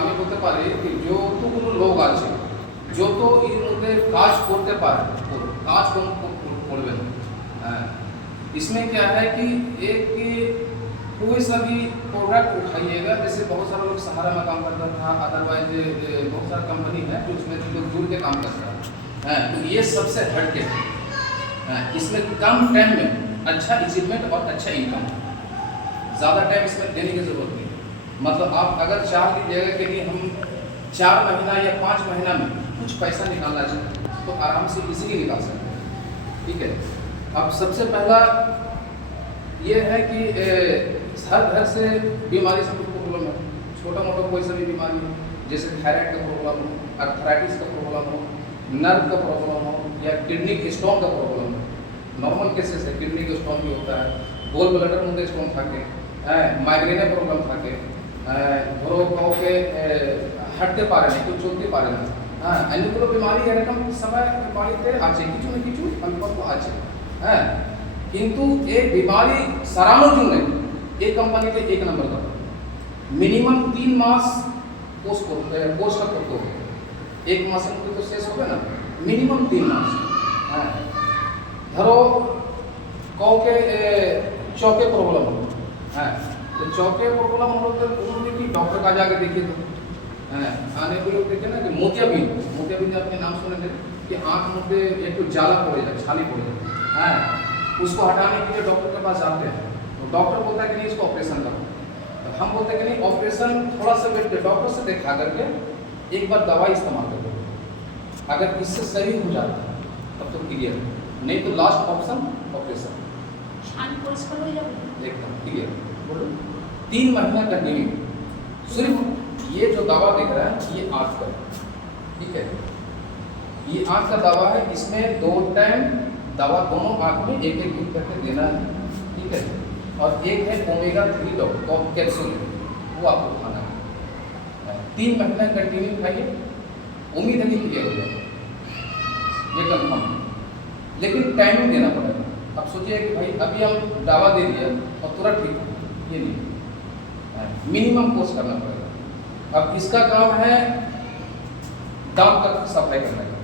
আমি বলতে পারি যে যতগুলো লোক আছে যত এর মধ্যে কাজ করতে পারে কাজ কম করবে না। হ্যাঁ, इसमें क्या है कि एक कोई सा भी प्रोडक्ट उठाइएगा, जैसे बहुत सारे लोग सहारा में काम करता था, अदरवाइज बहुत सारा कंपनी है जो उसमें लोग जुड़ के काम करता है। तो ये सबसे हट के है, इसमें कम टाइम में अच्छा अचीवमेंट और अच्छा इनकम, ज़्यादा टाइम इसमें देने की ज़रूरत नहीं। मतलब आप अगर चाह लीजिएगा कि नहीं हम 4 महीना या 5 महीना में कुछ पैसा निकालना चाहते तो आराम से इजीली निकाल सकते हैं। ठीक है, अब सबसे पहला ये है कि हर घर से बीमारी से कुछ प्रॉब्लम है, छोटा मोटा कोई सा भी बीमारी हो, जैसे थायराइड का प्रॉब्लम हो, आर्थराइटिस का प्रॉब्लम हो, नर्व का प्रॉब्लम हो या किडनी के स्टोन का प्रॉब्लम हो। नॉर्मल केसेस है, किडनी के स्टोन भी होता है, गोल ब्लैडर मुझे स्टोन থাকে, माइग्रेन प्रॉब्लम থাকে, ধরো কাউকে হাঁটতে পারে না, কেউ চলতে পারে না। হ্যাঁ, অনেকগুলো বিমারি এরকম সবাই বাড়িতে আছে, কিছু না কিছু অল্প আছে। হ্যাঁ, কিন্তু এই বিমারি সারানোর জন্য এই কোম্পানিতে 1 নম্বর কথা মিনিমাম 3 মাস কোর্সটা করতে হবে। 1 মাসের মধ্যে তো শেষ হবে না, মিনিমাম 3 মাস। হ্যাঁ, ধরো কাউকে চোখে প্রবলেম হলো, হ্যাঁ तो चौके प्रॉब्लम हो तो उन्होंने कि डॉक्टर का जाके देखिए। तो आने के लोग देखे ना कि मोतियाबिंद अपने नाम सुने थे कि आँख मुँह पे एक तो जाला पड़े जाए, छाली पड़े जाए, हाँ उसको हटाने के लिए डॉक्टर के पास जाते हैं तो डॉक्टर बोलता है कि नहीं इसको ऑपरेशन करो। तो हम बोलते हैं कि नहीं ऑपरेशन थोड़ा सा वेट डॉक्टर से देखा करके एक बार दवाई इस्तेमाल करो, अगर इससे सही हो जाता है तब तो क्लियर, नहीं तो लास्ट ऑप्शन ऑपरेशन। एकदम क्लियर, बोलो 3 महीना कंटिन्यू। सिर्फ ये जो दवा दिख रहा है ये आँख का, ठीक है, ये आँख का दवा है, इसमें 2 टाइम दवा दोनों आँख में एक यूज करके देना है। ठीक है, और एक है ओमेगा-3 कैप्सूल, वो आपको खाना है। 3 महीना कंटिन्यू खाइए, उम्मीद है कि क्लियर हो जाएगा, ये कन्फर्म। लेकिन टाइमिंग देना पड़ेगा। अब सोचिए कि भाई अभी हम दवा दे दिया और तुरंत ठीक हो, ये नहीं, मिनिमम कोर्स करना पड़ेगा। अब इसका काम है दांत का सफाई करने का।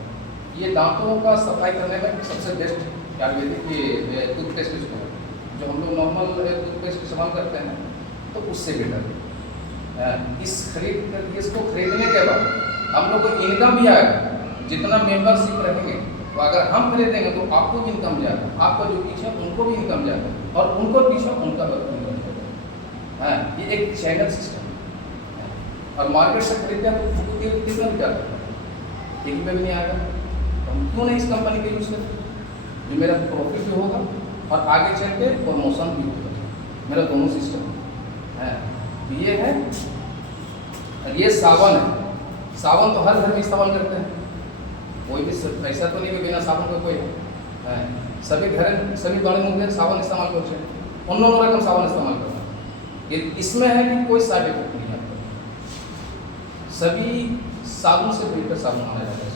ये दांतों का सफाई करने में सबसे बेस्ट आयुर्वेदिक ये टूथपेस्ट इसको है, जो हम लोग नॉर्मल टूथपेस्ट इस्तेमाल करते हैं तो उससे बेटर है। इसको खरीदने के बाद हम लोग को इनकम भी आएगा, जितना मेंबरशिप रहेंगे तो अगर हम खरीदेंगे तो आपको भी इनकम जाएगा, आपका जो पीछे उनको भी इनकम जाएगा और उनको पीछे उनका भी इनकम जाएगा। हाँ, ये एक चैनल सिस्टम है। और मार्केट से खरीदते हैं तो कितना भी जाता है, 1 रुपये भी नहीं आएगा। तो हम क्यों नहीं इस कंपनी का यूज़ करते, जो मेरा प्रॉफिट भी होगा और आगे चल के प्रमोशन भी होगा, मेरा दोनों सिस्टम है। तो ये है, और ये सावन है। सावन तो हर घर में इस्तेमाल करते हैं, कोई भी ऐसा तो नहीं कि बिना साबुन का कोई है, सभी घर सभी बड़े मुद्दे साबुन इस्तेमाल करते हैं, उन दोनों रकम साबुन इस्तेमाल करते हैं। ये इसमें है कि कोई साइड इफेक्ट नहीं है, सभी साबुन से बेहतर साबुन माना जाता है।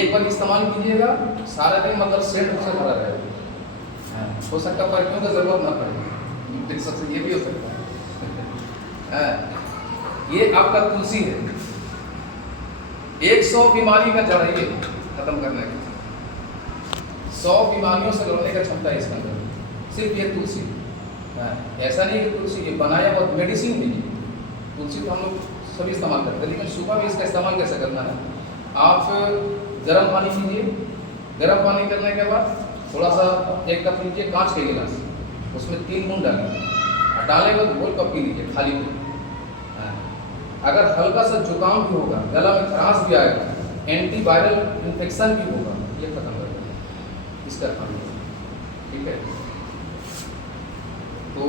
एक बार इस्तेमाल कीजिएगा सारा दिन मतलब सेंट से भरा रहेगा। हो सकता है परफ्यूम की जरूरत ना पड़े, ये भी हो सकता है। ये आपका तुलसी है, 100 बीमारी का जड़ है ये खत्म करने का, 100 बीमारियों से लड़ने का क्षमता है इसके अंदर, सिर्फ ये तुलसी। ऐसा नहीं कि तुलसी ये बनाया बहुत मेडिसिन है, ये तुलसी तो हम लोग सभी इस्तेमाल करते हैं, लेकिन सुबह में इसका इस्तेमाल कैसे करना है, आप गर्म पानी कीजिए, गर्म पानी करने के बाद थोड़ा सा 1 कप लीजिए कांच के गिलास, उसमें 3 बूंद डालिए, डालने के बाद घोल कप पी लीजिए खाली पेट। अगर हल्का सा जुकाम भी होगा, गला में खराश भी आएगा, एंटीवायरल इन्फेक्शन भी होगा, ये खत्म कर देगा इसका काम। ठीक है, तो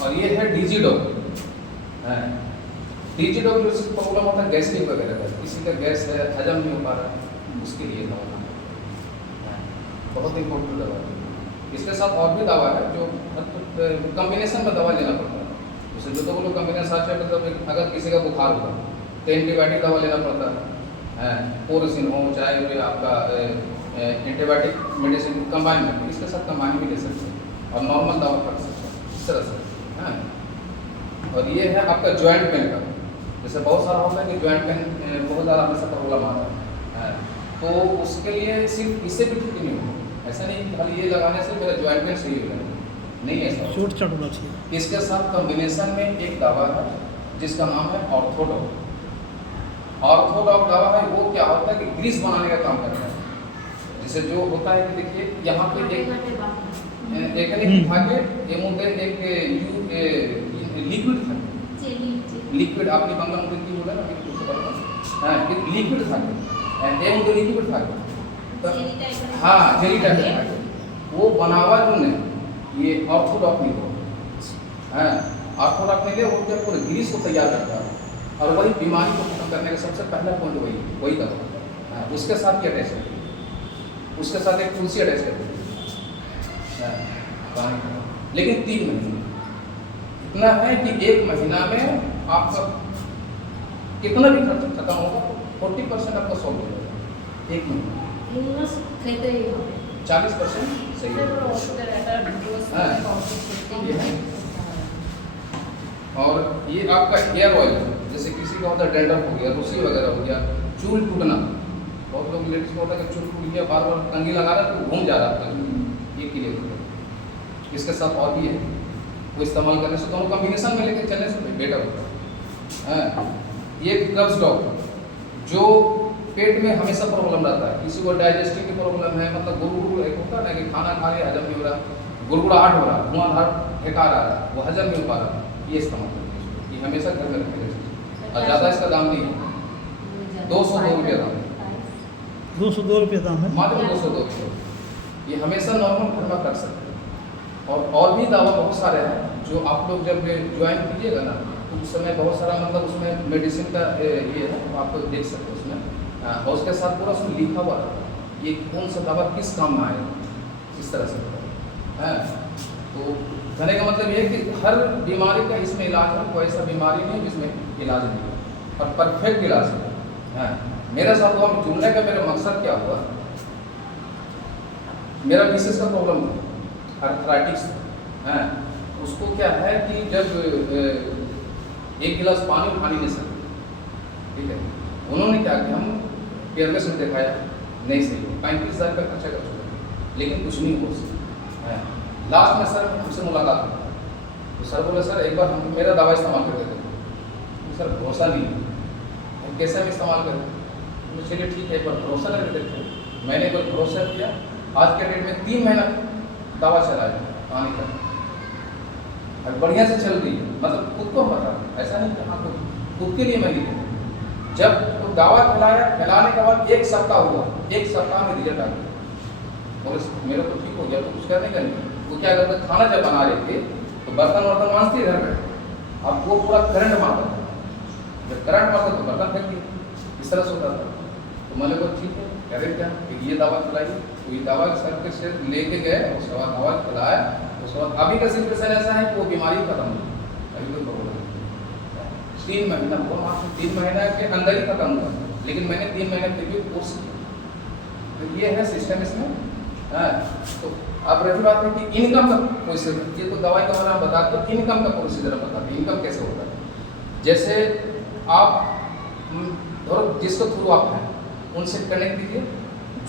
और ये है डीजीडॉक। डीजीडॉक जो प्रॉब्लम होता है गैस्ट्रिक वगैरह का, किसी का गैस है, हजम नहीं हो पा रहा, उसके लिए दवा बहुत इंपॉर्टेंट दवा है। इसके साथ और भी दवा है जो कॉम्बिनेशन में दवा लेना पड़ता है, जैसे जो तो वो लोग कॉम्बिनेशन साथ में, मतलब अगर किसी का बुखार होगा तो एंटीबायोटिक दवा लेना पड़ता है, पोरोसिन हो चाहे आपका एंटीबायोटिक मेडिसिन कंबाइन में, इसके साथ कंबाइन भी ले सकते हैं और नॉर्मल दवा कर सकते हैं इस तरह से। हाँ, और ये है आपका जॉइंट पेन का, जैसे बहुत सारा होता है कि जॉइंट पेन बहुत ज़्यादा हमेशा प्रॉब्लम आता है, तो उसके लिए सिर्फ इससे भी ठीक नहीं हो। ऐसा नहीं कि खाली ये लगाने से मेरा जॉइंट पेन सही हो जाएगा, नहीं ऐसा चोट चढ़ होना चाहिए। इसके साथ कॉम्बिनेशन में एक दवा है जिसका नाम है ऑर्थोडॉक। ऑर्थोडॉक दवा है, वो क्या होता है कि ग्रीस बनाने का काम करता है। जैसे जो होता है कि देखिए यहाँ पे एक धागे ये मुद्दे एक लिक्विड था, लिक्विड आपने बांग्ला मुद्दे की बोला ना, हाँ लिक्विड था, ये मुद्दे लिक्विड था, हाँ जेली टाइप था, वो बनावा जो ने ये ऑर्थोडॉक नहीं हो, हाँ ऑर्थोडॉक नहीं ले, वो क्या पूरे ग्रीस को तैयार करता है और वही बीमारी को खत्म करने का सबसे पहला पॉइंट वही दवा। उसके साथ क्या अटैच है, उसके साथ एक तुलसी अटैच कर लेकिन 3 महीने इतना है कि 1 महीना में आपका कितना भी खर्च खत्म होगा 40% आपका सॉल्व हो जाएगा 1 महीना, 40% सही है। और ये आपका हेयर ऑयल है, जैसे किसी का होता है डेंड्रफ हो गया, रूसी वगैरह हो गया, चूल टूटना, बहुत लोग लेडीज को होता है कि चूल टूट गया, बार बार कंघी लगा रहा है तो घूम जा रहा है, ये क्लियर हो जाएगा। इसके साथ और भी है, वो इस्तेमाल करने से दोनों कॉम्बिनेशन में लेके चलने से बेटर होता है। ये कब्ज डॉग जो पेट में हमेशा प्रॉब्लम रहता है, किसी को डाइजेस्टिव की प्रॉब्लम है, मतलब गुड़गुड़ एक होता है ना कि खाना खा रहे हजम नहीं हो रहा, गुड़गुड़ाहट हो रहा, धुआंधार ठेकार आ रहा है, वो हजम नहीं हो पा रहा, ये इस्तेमाल करते हैं। ये हमेशा घर में रखने चाहिए और ज़्यादा इसका दाम नहीं है, 202 रुपये दाम है, 202 रुपये दाम है, मात्र 202 रुपये। ये हमेशा नॉर्मल घर में कर सकते हैं। और भी दवा बहुत सारे हैं जो आप लोग जब ज्वाइन कीजिएगा ना तो उस समय बहुत सारा मतलब उसमें मेडिसिन का ये है, आप लोग देख सकते हो उसमें, और उसके साथ पूरा उसमें लिखा हुआ है ये कौन सा दवा किस काम में आएगा, इस तरह से है। तो कहने का मतलब ये है कि हर बीमारी का इसमें इलाज है, कोई ऐसा बीमारी नहीं जिसमें इलाज नहीं है और परफेक्ट इलाज है। मेरे साथ हुआ जुड़ने का मेरा मकसद क्या हुआ, मेरा मिसेस का प्रॉब्लम था, आर्थराइटिस है, उसको क्या है कि जब 1 गिलास पानी उठा नहीं सकते, ठीक है, उन्होंने क्या किया, हम केयरलेस में दिखाया, नहीं सही हो, 35,000 का खर्चा कर चुके, लेकिन कुछ नहीं हो सकता। लास्ट में सर हमसे मुलाकात हुई तो सर बोले सर एक बार हम मेरा दवा इस्तेमाल कर देते, सर भरोसा नहीं है, कैसे हम इस्तेमाल करें, तो चलिए ठीक है एक बार भरोसा कर देते। मैंने एक बार भरोसा किया, आज के डेट में 3 महीना दवा चलाया पानी का और बढ़िया से चल रही है, मतलब खुद को पता, ऐसा नहीं कि हाँ खुद के लिए मैं नहीं कहूँ। जब तो दवा खिलाया, खिलाने के बाद 1 सप्ताह हुआ, 1 सप्ताह में रिजल्ट आ गया, बोले मेरा तो ठीक हो गया, तो कुछ करने का नहीं। वो क्या करता, खाना जब बना रहे थे तो बर्तन वर्तन मांजते घर में, अब वो पूरा करंट मारता था, जब करंट मारता तो बर्तन फेंक दिया, इस तरह से होता था। तो मैंने कहा ठीक है करें क्या, ये दवा खिलाई, तो ये दवा सर के से लेके गए, उसके बाद दवा खिलाया, उसके बाद अभी का सिचुएशन ऐसा है कि वो बीमारी खत्म हो गई, अभी तो प्रॉब्लम 3 महीना वो मात्र 3 महीना के अंदर ही खत्म हुआ, लेकिन मैंने 3 महीने फिर भी कोर्स किया। तो ये है सिस्टम इसमें। तो अब रही बात है कि इनकम का प्रोसीजर, ये तो दवाई का बारे में बता दो, इनकम का प्रोसीजर बताते हैं, इनकम कैसे होता है। जैसे आप धरो जिसको थ्रू आप हैं उनसे कनेक्ट कीजिए,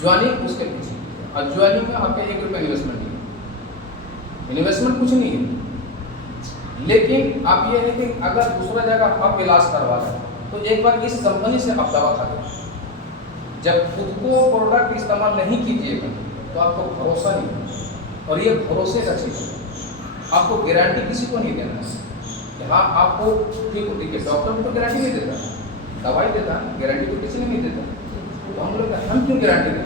ज्वाइनिंग उसके पीछे, और ज्वाइनिंग में आपके 1 रुपये इन्वेस्टमेंट नहीं है, इन्वेस्टमेंट कुछ नहीं है, लेकिन आप ये है कि अगर दूसरा जगह आप इलाज करवा रहे हैं तो एक बार इस कंपनी से आप दवा खा लें। जब खुद को प्रोडक्ट इस्तेमाल नहीं कीजिएगा तो आपको भरोसा नहीं, और ये भरोसे का चीज़ है, आपको गारंटी किसी को नहीं देना है कि हाँ आपको ठीक हो, ठीक है, डॉक्टर भी तो गारंटी नहीं देता, दवाई देता है, गारंटी तो किसी ने नहीं देता, तो हम लोग हम क्यों गारंटी दें,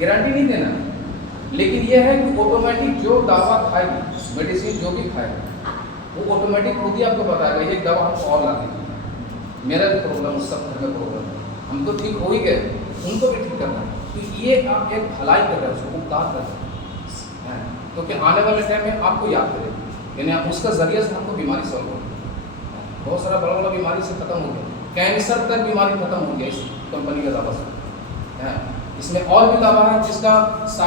गारंटी नहीं देना। लेकिन ये है कि ऑटोमेटिक जो दवा खाएगी, मेडिसिन जो भी खाएगा, वो ऑटोमेटिक खुद ही आपको बताएगा ये दवा हमको और ला देगी, मेरा भी प्रॉब्लम उस सब घर में प्रॉब्लम है, हम तो ठीक हो ही गए, उनको भी ठीक करना है। तो ये आप एक भलाई कर रहे हैं, उसको उपकार कर रहे हैं, तो कि आने वाले टाइम में आपको याद करें, यानी आप उसका जरिए से हमको बीमारी सॉल्व हो, बहुत सारा बड़ा बड़ा बीमारी से खत्म हो गया, कैंसर तक बीमारी खत्म हो गया इस कंपनी का दवा से। इसमें और भी दवा है जिसका